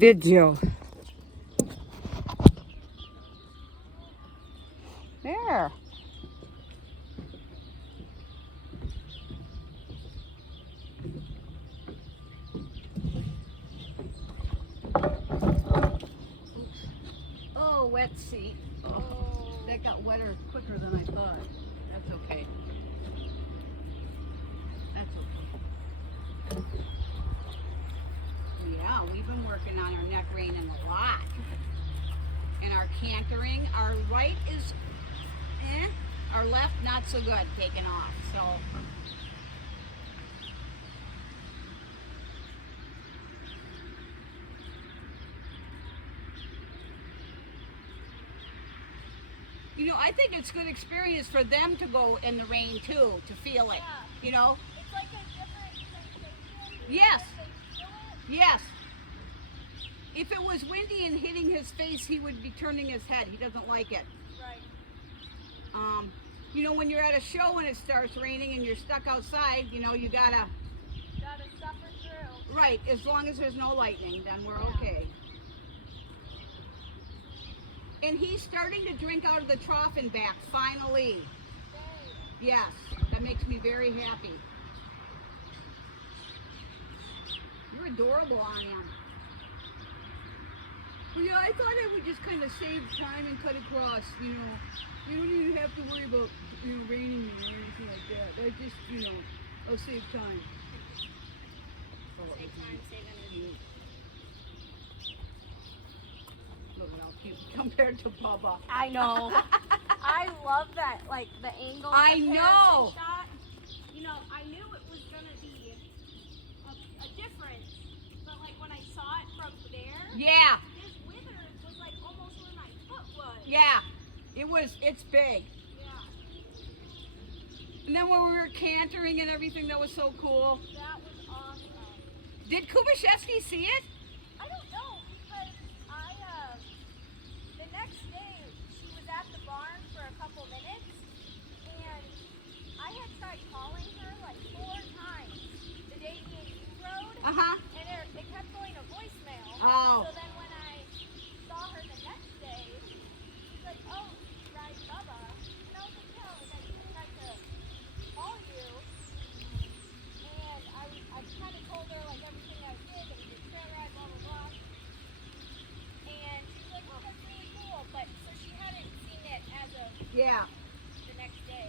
video. There. Oh, wet seat. Oh, that got wetter quicker than I thought. That's okay. That's okay. Yeah, we've been working on our neck reining a lot. And our cantering, our right is our left not so good, taking off. So you know, I think it's a good experience for them to go in the rain too, to feel it. Yeah. You know? It's like a different sensation. Yes. They feel it. Yes. If it was windy and hitting his face, he would be turning his head. He doesn't like it. Right. You know, when you're at a show and it starts raining and you're stuck outside, you know, you gotta. Gotta suffer through. Right. As long as there's no lightning, then we're okay. And he's starting to drink out of the trough and back, finally. Dang. Yes, that makes me very happy. You're adorable, I am. Well, yeah, I thought I would just kind of save time and cut across, you know. You don't even have to worry about, you know, raining or anything like that. I just, you know, I'll save time. Save time, save energy. Look at how cute compared to Bubba. I know. I love that, like the angle. I comparison know. Shot. You know, I knew it was gonna be a difference, but like when I saw it from there, Yeah, his wither was like almost where my foot was. yeah. It's big. Yeah. And then when we were cantering and everything, that was so cool. That was awesome. Did Kubashevsky see it? I don't know because the next day she was at the barn for a couple minutes and I had tried calling her like 4 times the day me and you rode Uh-huh. and it kept going to voicemail. Oh. So then when I saw her the next day, she's like, oh, you ride Bubba. And I was like, yeah, like I tried to call you and I kind of told her like everything I did, that we did trail ride, blah, blah, blah. And she was like, oh, that's really cool. But so she hadn't seen it as of Yeah. the next day.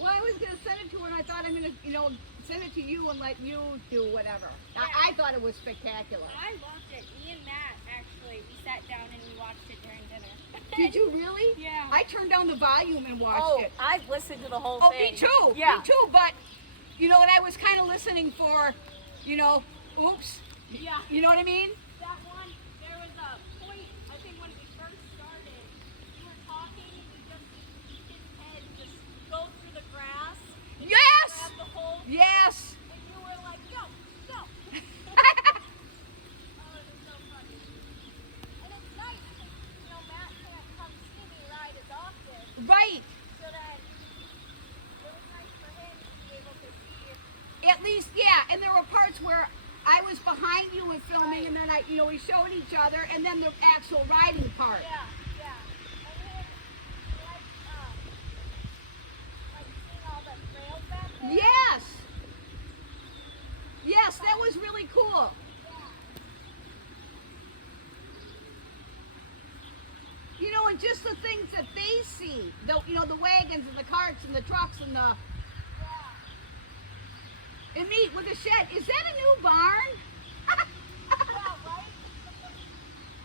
Well, I was going to send it to her, and I thought I'm going to, you know, send it to you and let you do whatever. Yeah. I thought it was spectacular. I loved it. Me and Matt, actually, we sat down and we watched it during dinner. Did you really? Yeah. I turned down the volume and watched Oh, it. I've listened to the whole Oh, thing. me too. Yeah. Me too. But, you know, and I was kind of listening for, you know, oops. Yeah. You know what I mean? That one, there was a point, I think when we first started, you were talking and you just see his head just go through the grass. And Yes! grab the whole thing, Yes. and you were like, go, go. Oh, it was so funny. And it's nice because, you know, Matt can't come see me ride as often. Right. So then, it was nice for him to be able to see. At least, yeah. And there were parts where I was behind you and filming, and then you know, we showed each other, and then the actual riding part. Yeah, yeah. And him, like seeing all the trails back there. Yes. Yes, that was really cool. Yeah. You know, and just the things that they see, you know, the wagons and the carts and the trucks and the, Yeah. and me with the shed. Is that a new barn? Yeah, right?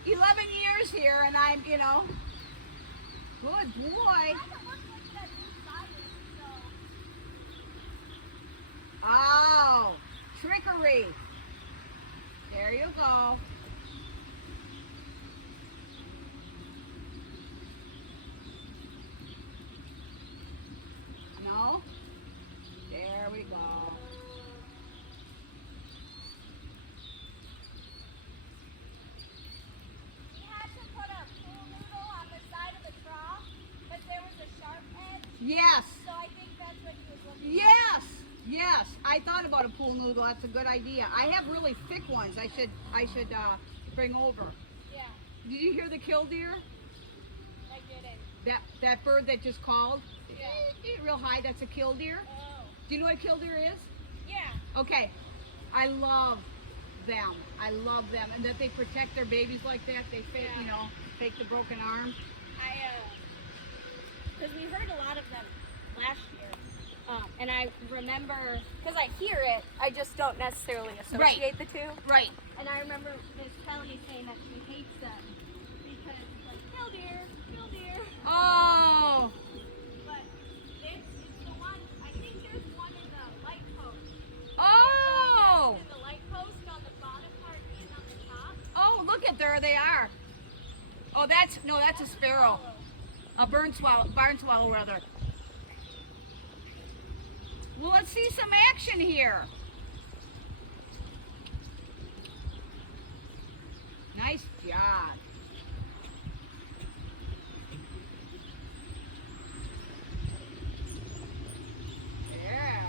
11 years here, and I'm, you know, good boy. Kind of looks like that new siding, so. Oh, trickery. There you go. No? There we go. We had to put a pool noodle on the side of the trough, but there was a sharp edge, Yes. so I think that's what he was looking at. Yes. Yes. I thought about a pool noodle. That's a good idea. I have really thick ones. I should bring over. Yeah, Did you hear the killdeer? I didn't. That bird that just called? Yeah. Real high, that's a killdeer. Oh. Do you know what a killdeer is? Yeah. Okay. I love them. I love them. And that they protect their babies like that. They fake, Yeah. fake the broken arm. Because we heard a lot of them last year. And I remember, because I hear it, I just don't necessarily associate the two. Right. And I remember Miss Kelly saying that she hates them because it's like, killdeer, killdeer. Oh. But it's the one, I think there's one in the light post. Oh. In the light post on the bottom part and on the top. Oh, look at there they are. Oh, that's a sparrow. A barn swallow rather. Well, let's see some action here. Nice job. There.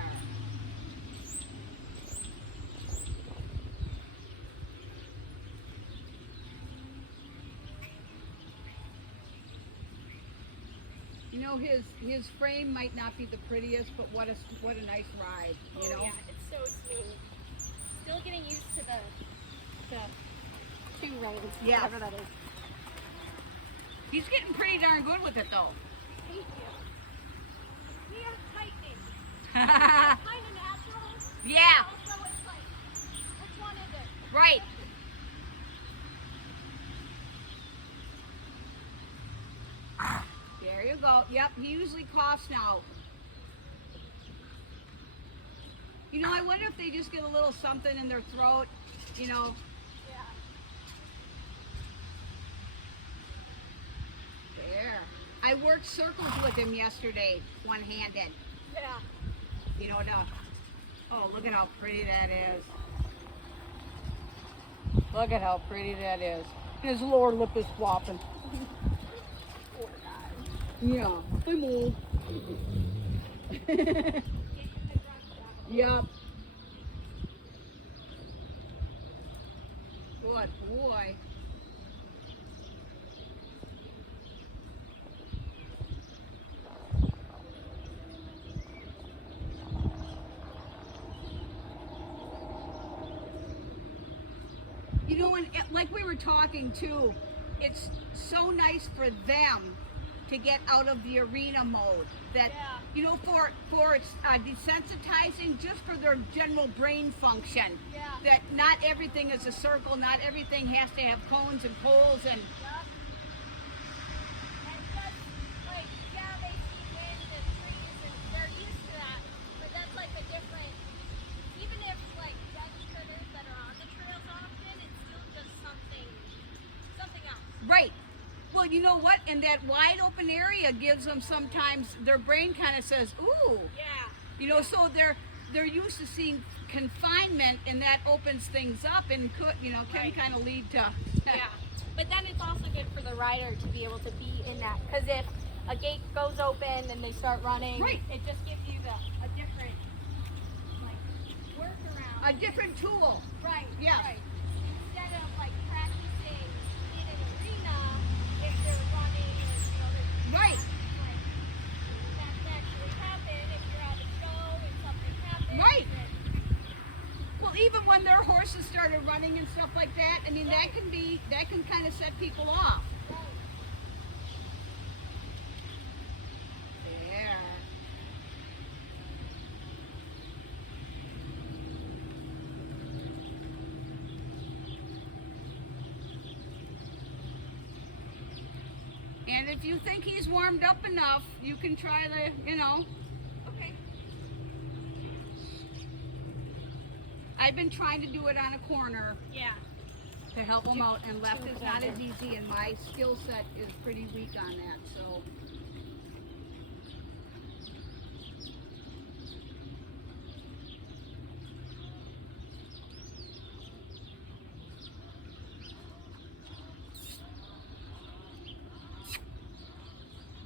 You know, his frame might not be the prettiest, but what a nice ride. You know. Yeah, it's so smooth. Still getting used to the two reins, Yeah. whatever that is. He's getting pretty darn good with it though. Thank you. We are tightening. Kind of natural. Yeah. Also, it's like, which one is it? Right. There you go. Yep, he usually coughs now. You know, I wonder if they just get a little something in their throat, you know. Yeah. There. I worked circles with him yesterday, one-handed. Yeah. You know, oh, look at how pretty that is. Look at how pretty that is. His lower lip is flopping. Poor guy. Yeah, I'm old. Yep. Good boy. You know, and like we were talking too, it's so nice for them to get out of the arena mode. That Yeah. you know, for it's desensitizing, just for their general brain function. Yeah. That not everything is a circle, not everything has to have cones and poles and. Yup. And just, like, yeah, they see wind and trees and they're used to that. But that's like a different, even if like dead critters that are on the trails often, it's still just something else. Right. Well, you know what? And that wide open area gives them sometimes their brain kind of says, "Ooh," Yeah. you know. So they're used to seeing confinement, and that opens things up and could, you know, can Right. kind of lead to. Yeah. But then it's also good for the rider to be able to be in that. Because if a gate goes open and they start running, Right. it just gives you a different, like, workaround. A different tool. Right. Yes. Right. Instead of like practicing in an arena, if they're running or there's Right. like that's actually happen if you're at a show and something happens. Right. and- Well, even when their horses started running and stuff like that, I mean, that can kind of set people off. Right. There. And if you think he's warmed up enough, you can try the, you know. Okay. I've been trying to do it on a corner Yeah. to help him out, and left too is not as clever. easy, and my skill set is pretty weak on that, so.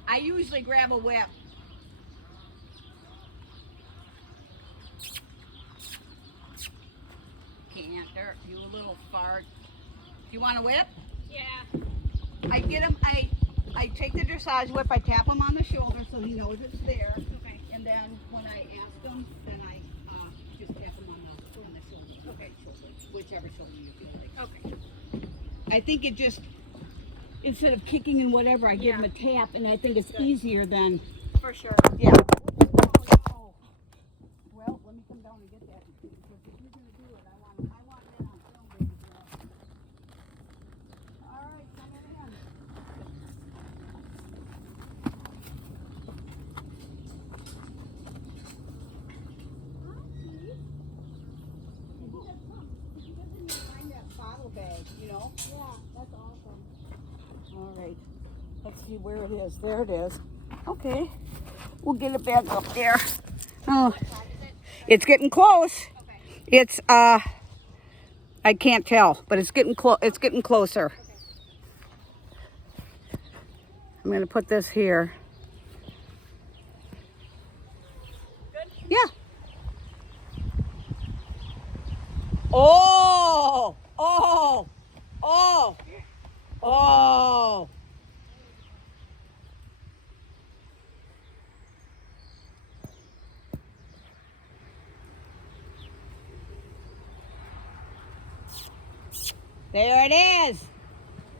I usually grab a whip. Can't, there, you a little fart. Do You want a whip? Yeah. I get him. I take the dressage whip. I tap him on the shoulder so he knows it's there. Okay. And then when I ask him, then I just tap him on the shoulder. Okay, shoulder, whichever shoulder you feel like. Okay. I think it just, instead of kicking and whatever, I give him a tap, and I think it's easier than. For sure. Yeah. Oh, no. Well, let me come down and get that. Because if you're gonna do it, I want it on film, baby girl. All right, come in again. He doesn't even find that bottle bag, you know? Yeah, that's awesome. All right. Let's see where it is. There it is. Okay. We'll get it back up there. Oh, it's getting close. Okay. It's I can't tell, but it's getting close. It's getting closer. I'm gonna put this here. Good? Yeah. Oh! Oh! Oh! Oh! There it is.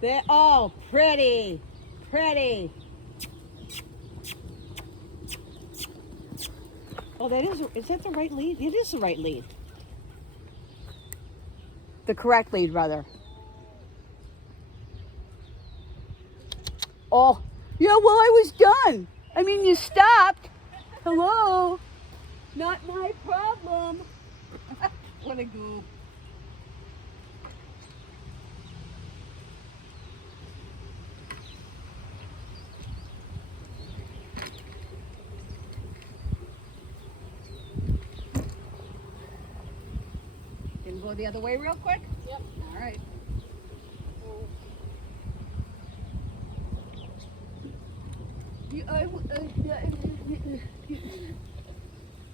There, oh, pretty, pretty. Oh, is that the right lead? It is the right lead. The correct lead, rather. Oh, yeah, well, I was done. I mean, you stopped. Hello. Not my problem. What a goof. Can go the other way real quick? Yep. All right.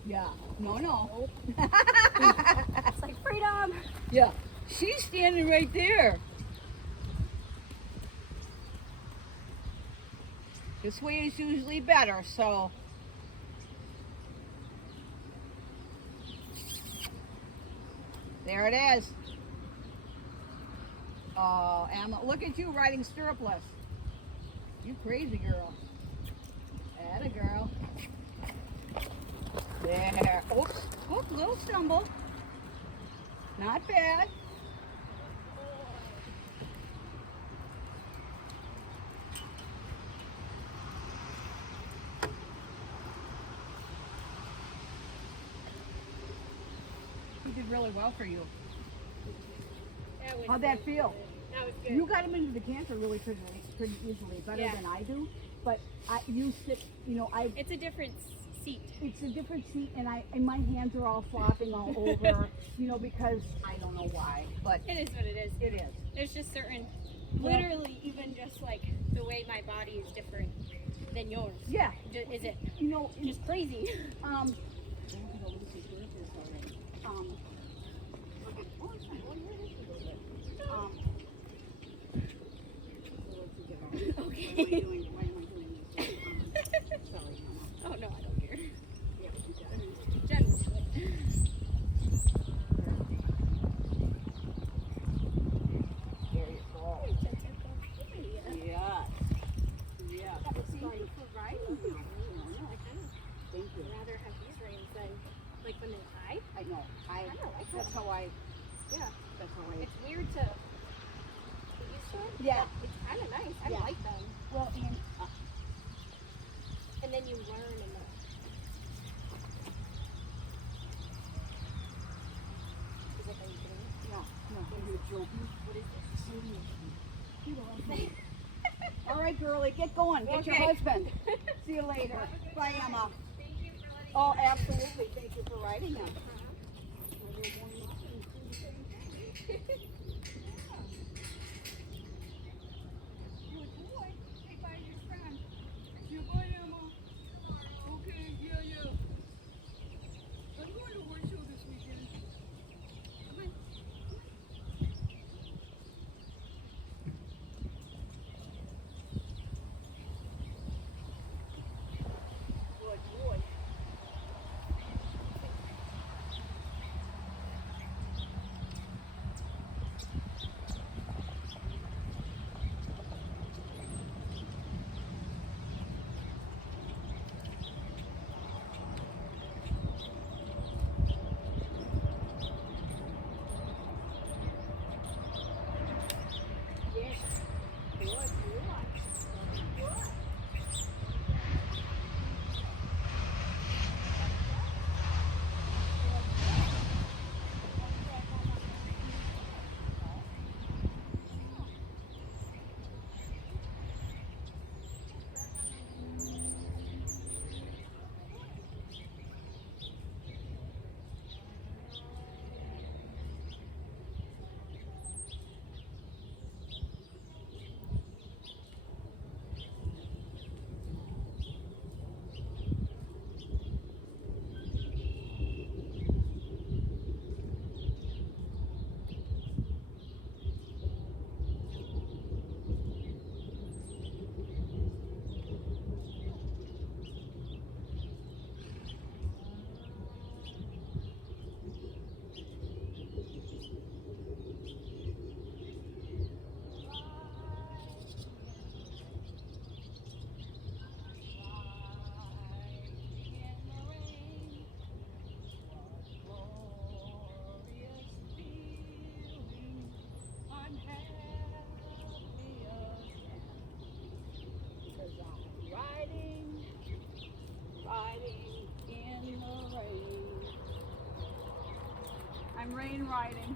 Yeah. No. It's like freedom. Yeah. She's standing right there. This way is usually better, so. There it is. Oh, Emma, look at you riding stirrupless. You crazy girl. Atta girl. There. Oops. Oops, little stumble. Not bad. He did really well for you. How'd that feel? That was good. You got him into the canter really pretty easily, better Yeah. than I do. But you sit, It's a different seat. it's a different seat, and my hands are all flopping all over, because I don't know why, but It is what it is. it is. There's just certain, Yeah. literally, even just like the way my body is different than yours. Yeah. Is it Just just crazy? Okay. Why am I doing this? Sorry, Mama. Oh no, I don't care. Yeah, you got it. Jen will do it. There you go. Jen's gonna go pee. Yeah. Yeah. That was See? fun for riding. I kind of Thank you. rather have these reins than like when they're high. I know. I know, I That's know. how I. Yeah. That's how I. It's weird to get used to it. Yeah. but it's kind of nice. I Yeah. like them. Well, And then you learn in the. Is it, are you kidding me? no, you're joking. What is this? All right, girlie, get going. Get your Okay. husband. See you later. Bye, Emma. Thank you for letting Oh, absolutely. Thank you for riding him. rain riding.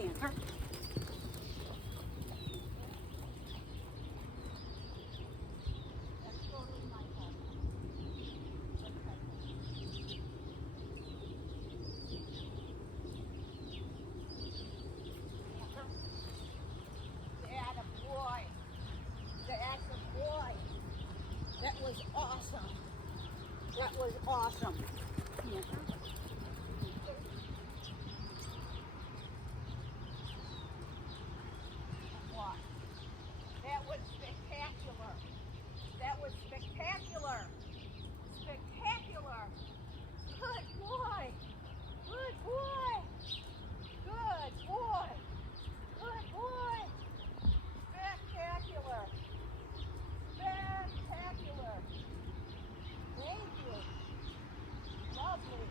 Canter. Attaboy. Attaboy. That was awesome. That was awesome. Canter. What? That was spectacular. That was spectacular. Spectacular. Good boy. Good boy. Good boy. Good boy. Spectacular. Spectacular. Thank you. Lovely.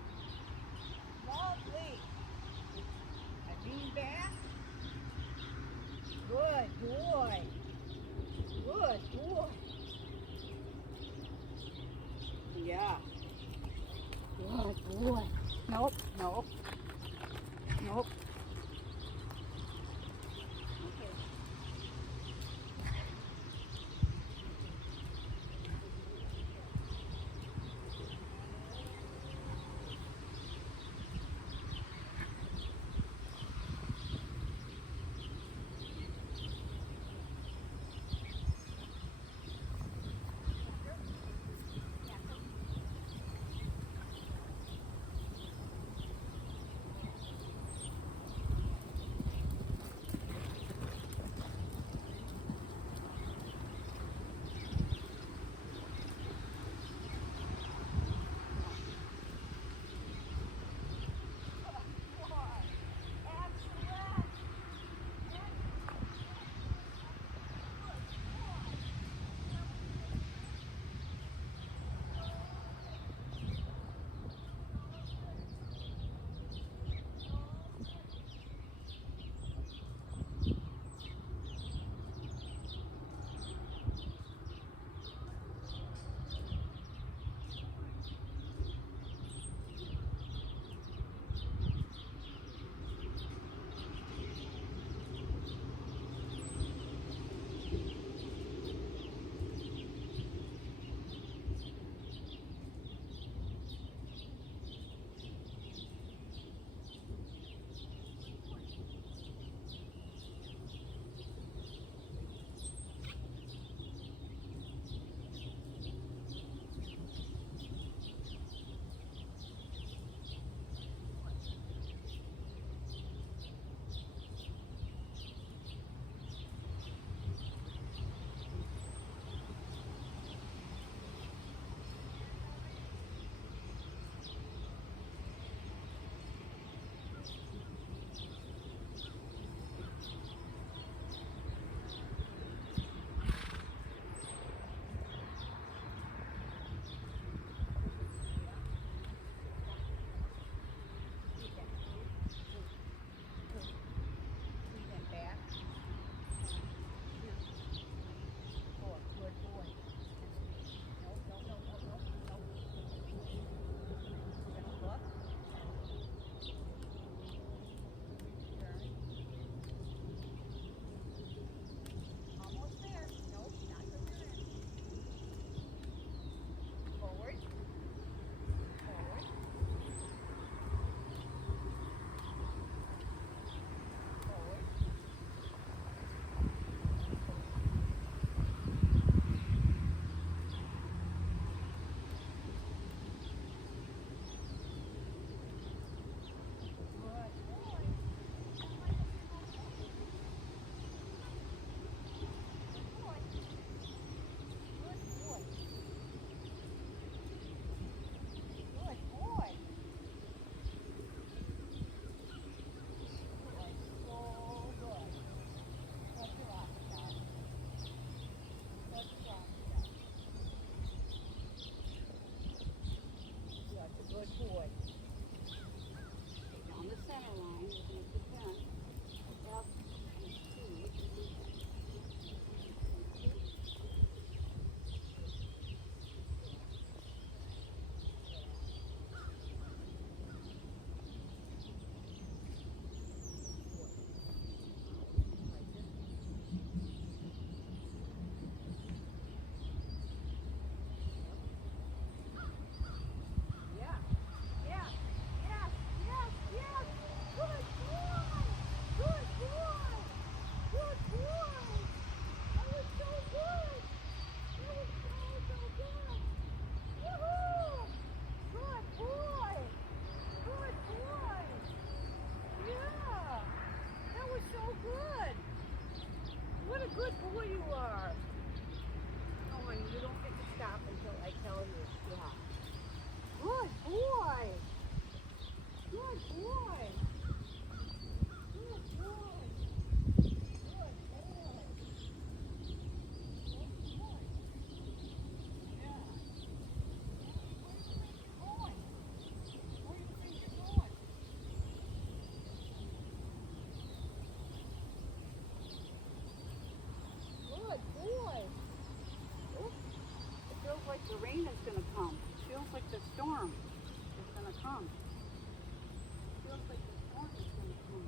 Lovely. A bean bath. Good boy. Good boy. Yeah. Good boy. Nope, nope. Nope. Okay. good. What a good boy you are. No, honey, you don't get to stop until I tell you. Yeah. Good boy. Good boy. Good boy. Good boy. Yeah. Where do you think you're going? Good boy. Oop. It feels like the rain is going to come. It feels like the storm is going to come. It feels like the storm is going to come.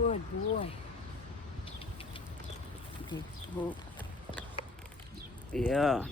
Good boy. Okay. Oh. Yeah.